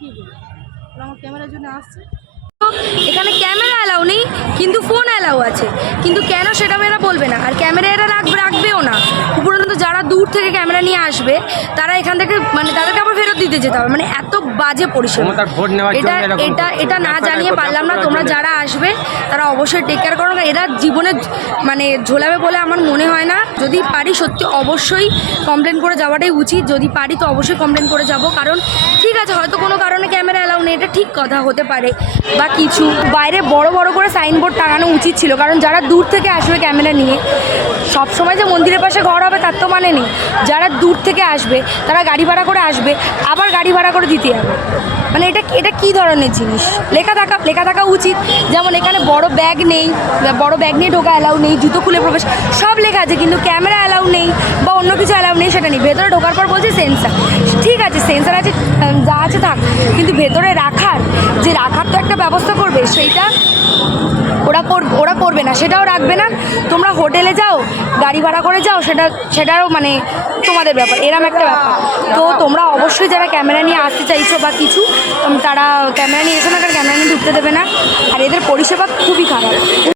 কী বলবো, আমার ক্যামেরার জন্য আসছে। এখানে ক্যামেরা অ্যালাউ নেই কিন্তু ফোন অ্যালাউ আছে, কিন্তু কেন সেটা এরা বলবে না, আর ক্যামেরা এরা রাখবেও না। উপরন্ত যারা দূর থেকে ক্যামেরা নিয়ে আসবে তারা এখান থেকে মানে তাদেরকে আবার ফেরত দিতে যেতে হবে, মানে এত বাজে পরিষেবা। এটা না জানিয়ে পারলাম না। তোমরা যারা আসবে তারা অবশ্যই টেক কেয়ার করো, এরা জীবনে মানে ঝোলাবে বলে আমার মনে হয় না। যদি পারি সত্যি অবশ্যই কমপ্লেন করে যাওয়াটাই উচিত, যদি পারি তো অবশ্যই কমপ্লেন করে যাব। কারণ ঠিক আছে হয়তো কোনো কারণে ক্যামেরা অ্যালাউ নেই, এটা ঠিক কথা হতে পারে, বা কিছু বাইরে বড় বড় করে সাইনবোর্ড টাঙানো উচিত ছিল। কারণ যারা দূর থেকে আসবে ক্যামেরা নিয়ে, সব সময় যে মন্দিরের পাশে ঘর হবে তার তো মানে নেই। যারা দূর থেকে আসবে তারা গাড়ি ভাড়া করে আসবে, আবার গাড়ি ভাড়া করে দিতে হবে, মানে এটা কী ধরনের জিনিস? লেখা থাকা উচিত। যেমন এখানে বড় ব্যাগ নিয়ে ঢোকা অ্যালাউ নেই, জুতো খুলে প্রবেশ সব লেখা আছে, কিন্তু ক্যামেরা অ্যালাউ নেই বা অন্য কিছু অ্যালাউ নেই সেটা নেই। ভেতরে ঢোকার পর বলছে সেন্সার, ঠিক আছে সেন্সার আছে, যা আছে থাক, কিন্তু ভেতরে রাখার তো একটা ব্যবস্থা করবে, সেইটা ওরা করবে না, সেটাও রাখবে না। তোমরা হোটেলে যাও, গাড়ি ভাড়া করে যাও, সেটারও মানে তোমাদের ব্যাপার, এরম একটা ব্যাপার। তো তোমরা অবশ্যই যারা ক্যামেরা নিয়ে আসতে চাইছো বা কিছু, তারা ক্যামেরা নিয়ে এসো না, কারণ ক্যামেরা নিয়ে ঢুকতে দেবে না, আর এদের পরিষেবা খুবই খারাপ।